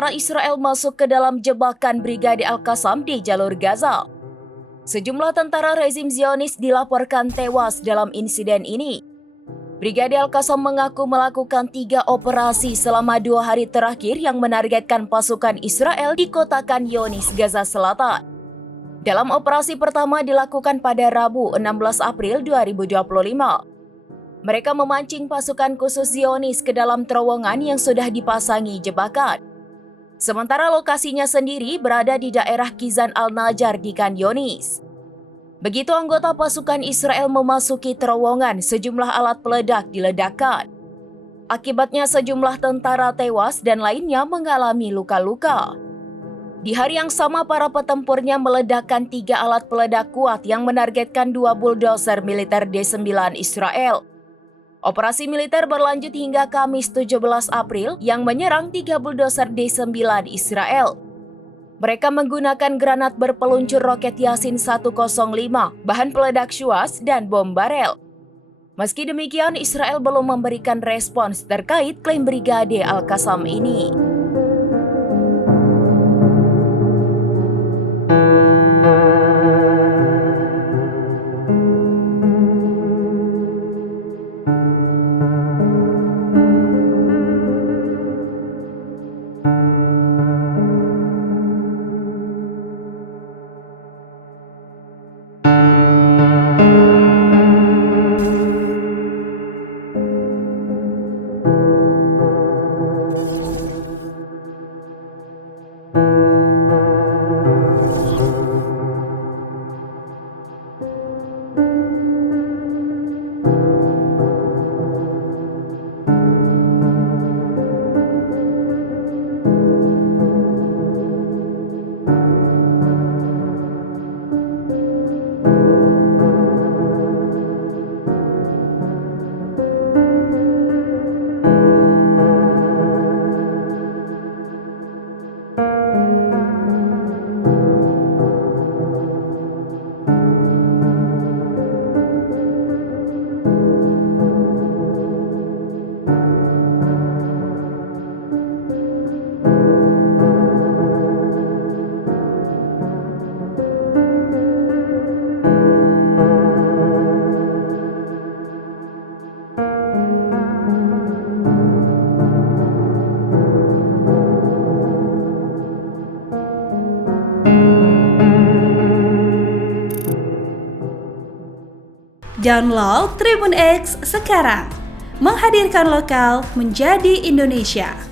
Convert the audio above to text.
tentara Israel masuk ke dalam jebakan Brigade Al-Qassam di jalur Gaza. Sejumlah tentara rezim Zionis dilaporkan tewas dalam insiden ini. Brigade Al-Qassam mengaku melakukan 3 operasi selama 2 hari terakhir yang menargetkan pasukan Israel di kota Khan Younis, Gaza Selatan. Dalam operasi pertama dilakukan pada Rabu 16 April 2025. Mereka memancing pasukan khusus Zionis ke dalam terowongan yang sudah dipasangi jebakan. Sementara lokasinya sendiri berada di daerah Kizan al-Najjar di Khan Younis. Begitu anggota pasukan Israel memasuki terowongan, sejumlah alat peledak diledakkan. Akibatnya sejumlah tentara tewas dan lainnya mengalami luka-luka. Di hari yang sama, para petempurnya meledakkan 3 alat peledak kuat yang menargetkan 2 bulldozer militer D9 Israel. Operasi militer berlanjut hingga Kamis 17 April yang menyerang 3 bulldozer D9 Israel. Mereka menggunakan granat berpeluncur roket Yasin 105, bahan peledak Shuas, dan bom barel. Meski demikian, Israel belum memberikan respons terkait klaim Brigade Al-Qassam ini. Download Tribun X sekarang, menghadirkan lokal menjadi Indonesia.